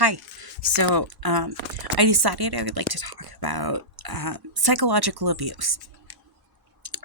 Hi. I decided I would like to talk about psychological abuse.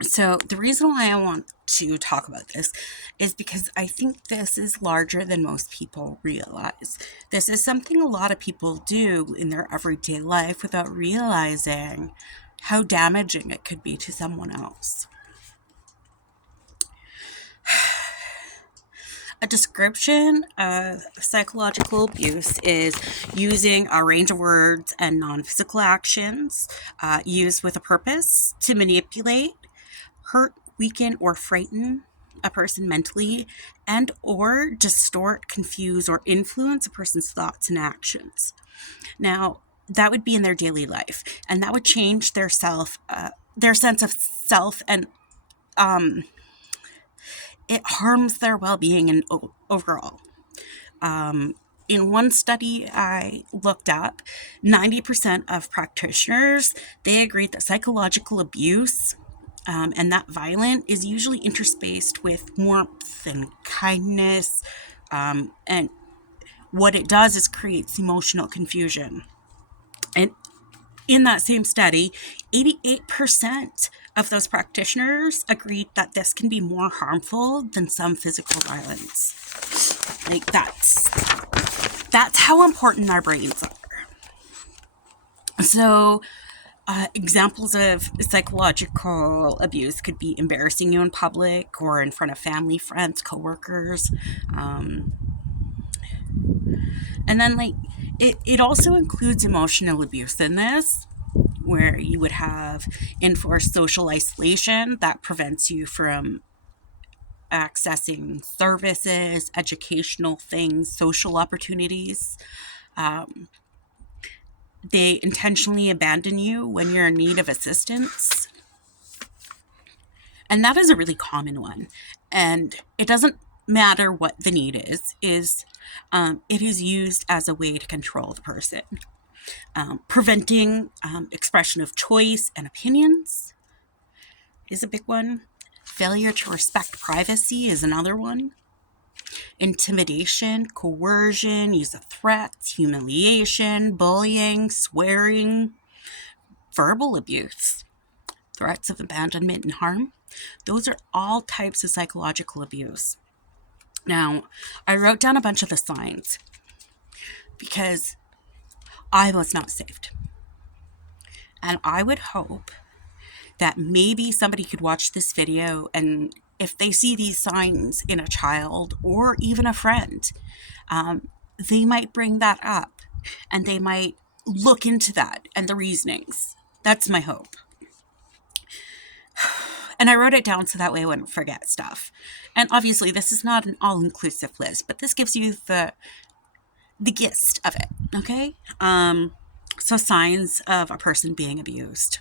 So, the reason why I want to talk about this is because I think this is larger than most people realize. This is something a lot of people do in their everyday life without realizing how damaging it could be to someone else. A description of psychological abuse is using a range of words and non physical actions used with a purpose to manipulate, hurt, weaken, or frighten a person mentally and or distort, confuse, or influence a person's thoughts and actions. Now, that would be in their daily life, and that would change their sense of self, and um, it harms their well-being and overall. In one study I looked up, 90% of practitioners, they agreed that psychological abuse and that violent is usually interspaced with warmth and kindness. And what it does is creates emotional confusion. And in that same study, 88% of those practitioners agreed that this can be more harmful than some physical violence. Like that's how important our brains are. So, examples of psychological abuse could be embarrassing you in public or in front of family, friends, coworkers. Um, and then, it also includes emotional abuse in this, where you would have enforced social isolation that prevents you from accessing services, educational things, social opportunities. Um, they intentionally abandon you when you're in need of assistance. And that is a really common one. And it doesn't matter what the need is it is used as a way to control the person. Preventing expression of choice and opinions is a big one. Failure to respect privacy is another one. Intimidation, coercion, use of threats, humiliation, bullying, swearing, verbal abuse, threats of abandonment and harm. Those are all types of psychological abuse. Now, I wrote down a bunch of the signs because I was not saved. And I would hope that maybe somebody could watch this video, and if they see these signs in a child or even a friend, they might bring that up and they might look into that and the reasonings. That's my hope. And I wrote it down so that way I wouldn't forget stuff. And obviously, this is not an all-inclusive list, but this gives you the gist of it. Okay. So signs of a person being abused.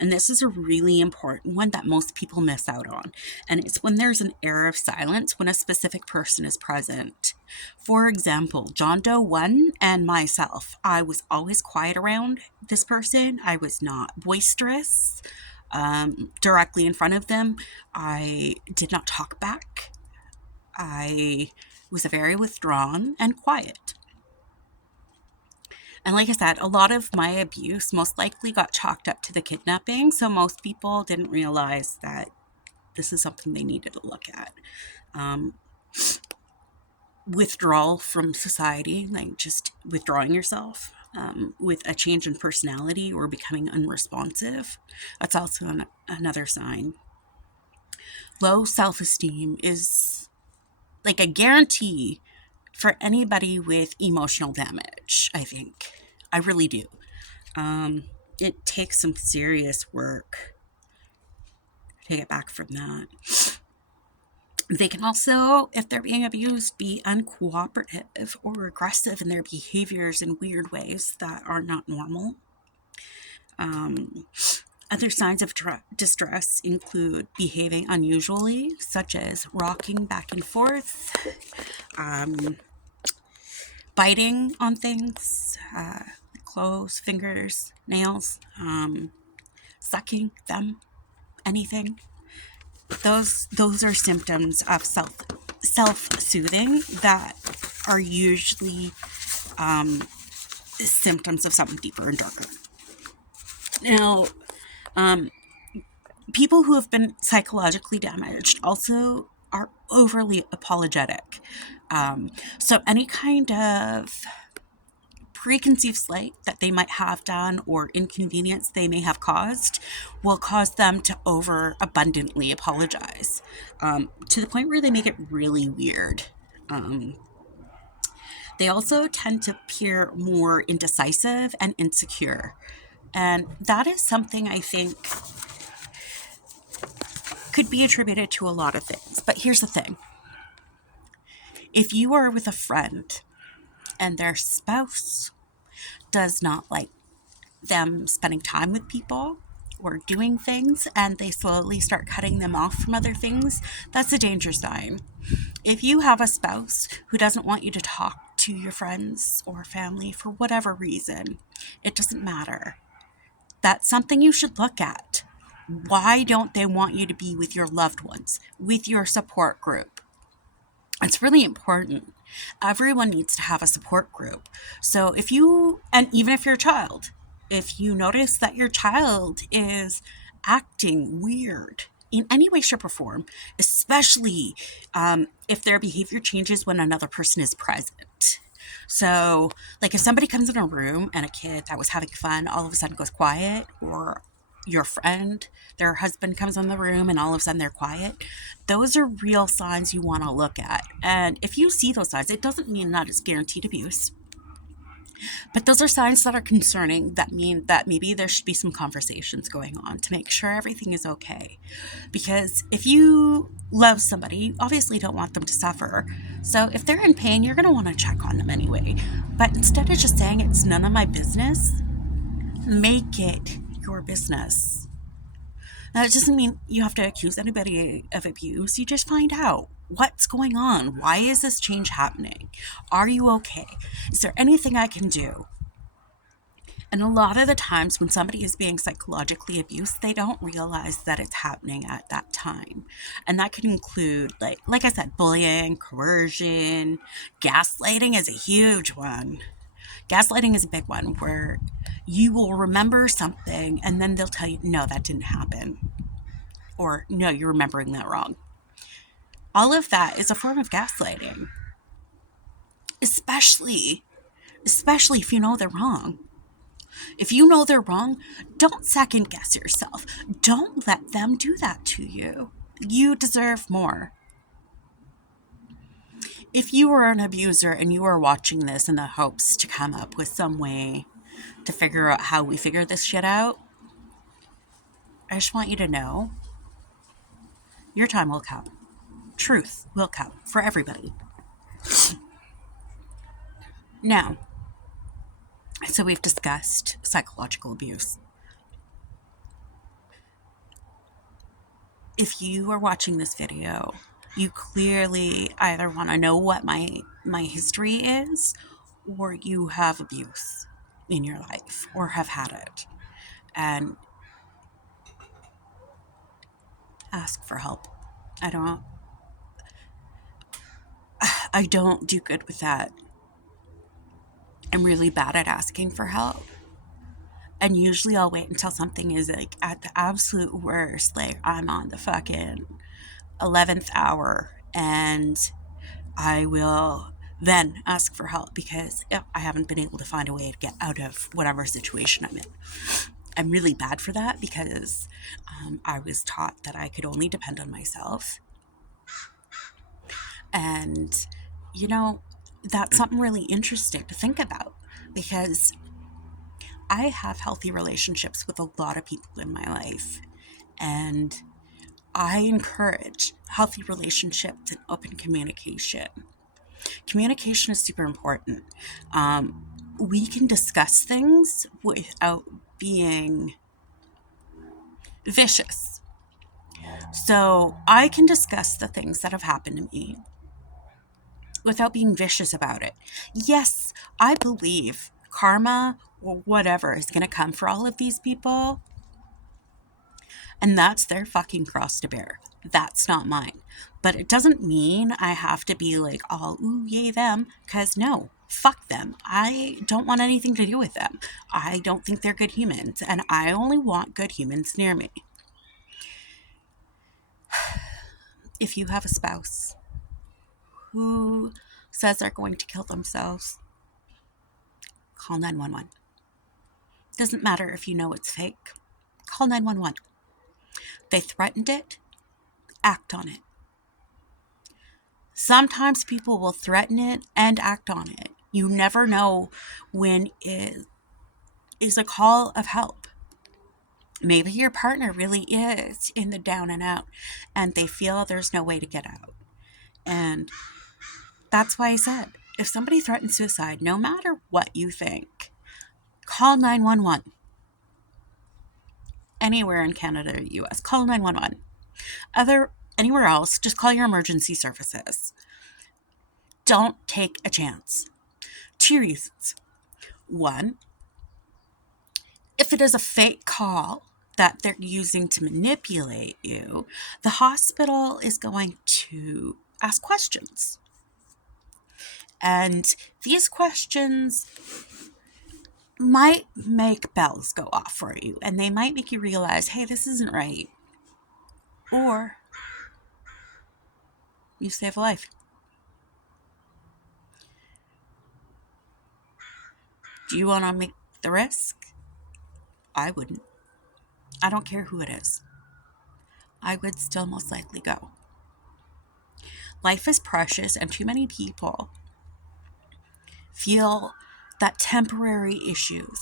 And this is a really important one that most people miss out on. And it's when there's an air of silence when a specific person is present. For example, John Doe 1 and myself, I was always quiet around this person. I was not boisterous directly in front of them. I did not talk back. I was very withdrawn and quiet. And like I said, a lot of my abuse most likely got chalked up to the kidnapping, so most people didn't realize that this is something they needed to look at. Um, Withdrawal from society, like just withdrawing yourself with a change in personality or becoming unresponsive, that's also another sign. Low self-esteem is like a guarantee for anybody with emotional damage, I think. I really do. It takes some serious work to get back from that. They can also, if they're being abused, be uncooperative or aggressive in their behaviors in weird ways that are not normal. Other signs of distress include behaving unusually, such as rocking back and forth, biting on things, clothes, fingers, nails, sucking them, anything. Those are symptoms of self-soothing that are usually symptoms of something deeper and darker. Now, people who have been psychologically damaged also are overly apologetic. So any kind of preconceived slight that they might have done or inconvenience they may have caused will cause them to over abundantly apologize, to the point where they make it really weird. They also tend to appear more indecisive and insecure. And that is something I think could be attributed to a lot of things. But here's the thing: if you are with a friend and their spouse does not like them spending time with people or doing things, and they slowly start cutting them off from other things, that's a danger sign. If you have a spouse who doesn't want you to talk to your friends or family for whatever reason, it doesn't matter. That's something you should look at. Why don't they want you to be with your loved ones, with your support group? It's really important. Everyone needs to have a support group. So if you, and even if you're a child, if you notice that your child is acting weird in any way, shape, or form, especially if their behavior changes when another person is present. So, like if somebody comes in a room and a kid that was having fun all of a sudden goes quiet, or your friend, their husband comes in the room and all of a sudden they're quiet, those are real signs you want to look at. And if you see those signs, it doesn't mean that it's guaranteed abuse. But those are signs that are concerning, that mean that maybe there should be some conversations going on to make sure everything is okay. Because if you love somebody, you obviously don't want them to suffer. So if they're in pain, you're going to want to check on them anyway. But instead of just saying it's none of my business, make it your business. Now, it doesn't mean you have to accuse anybody of abuse. You just find out what's going on. Why is this change happening? Are you okay? Is there anything I can do? And a lot of the times when somebody is being psychologically abused, they don't realize that it's happening at that time. And that can include, like I said, bullying, coercion, gaslighting is a huge one. Gaslighting is a big one, where you will remember something and then they'll tell you, no, that didn't happen. Or, no, you're remembering that wrong. All of that is a form of gaslighting. Especially if you know they're wrong. If you know they're wrong, don't second guess yourself. Don't let them do that to you. You deserve more. If you are an abuser and you are watching this in the hopes to come up with some way to figure out how we figure this shit out, I just want you to know your time will come. Truth will come for everybody. Now, so we've discussed psychological abuse. If you are watching this video, you clearly either want to know what my history is, or you have abuse in your life or have had it. And ask for help. I don't do good with that. I'm really bad at asking for help. And usually I'll wait until something is like at the absolute worst, like I'm on the fucking 11th hour, and I will then ask for help because I haven't been able to find a way to get out of whatever situation I'm in. I'm really bad for that because I was taught that I could only depend on myself. And, that's something really interesting to think about, because I have healthy relationships with a lot of people in my life. And I encourage healthy relationships and open communication. Communication is super important. We can discuss things without being vicious. So I can discuss the things that have happened to me without being vicious about it. Yes, I believe karma or whatever is going to come for all of these people, and that's their fucking cross to bear. That's not mine. But it doesn't mean I have to be like all, ooh, yay, them, because no. Fuck them. I don't want anything to do with them. I don't think they're good humans, and I only want good humans near me. If you have a spouse who says they're going to kill themselves, call 911. Doesn't matter if you know it's fake. Call 911. They threatened it, act on it. Sometimes people will threaten it and act on it. You never know when it is a call of help. Maybe your partner really is in the down and out and they feel there's no way to get out. And that's why I said, if somebody threatens suicide, no matter what you think, call 911. Anywhere in Canada or US, call 911. Anywhere else, just call your emergency services. Don't take a chance. 2 reasons. One, if it is a fake call that they're using to manipulate you, the hospital is going to ask questions. And these questions might make bells go off for you, and they might make you realize, hey, this isn't right. Or you save a life. Do you want to make the risk? I wouldn't. I don't care who it is. I would still most likely go. Life is precious, and too many people feel that temporary issues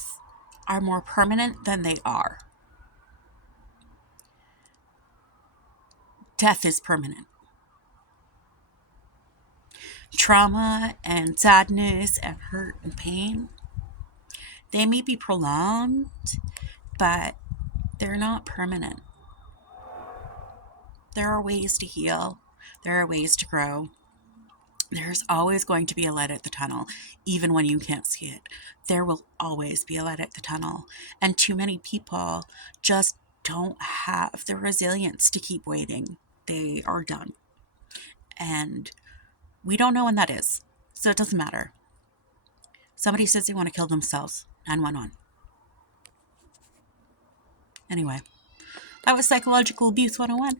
are more permanent than they are. Death is permanent. Trauma and sadness and hurt and pain, they may be prolonged, but they're not permanent. There are ways to heal. There are ways to grow. There's always going to be a light at the tunnel, even when you can't see it. There will always be a light at the tunnel. And too many people just don't have the resilience to keep waiting. They are done. And we don't know when that is. So it doesn't matter. Somebody says they want to kill themselves. 911. Anyway, that was Psychological Abuse 101.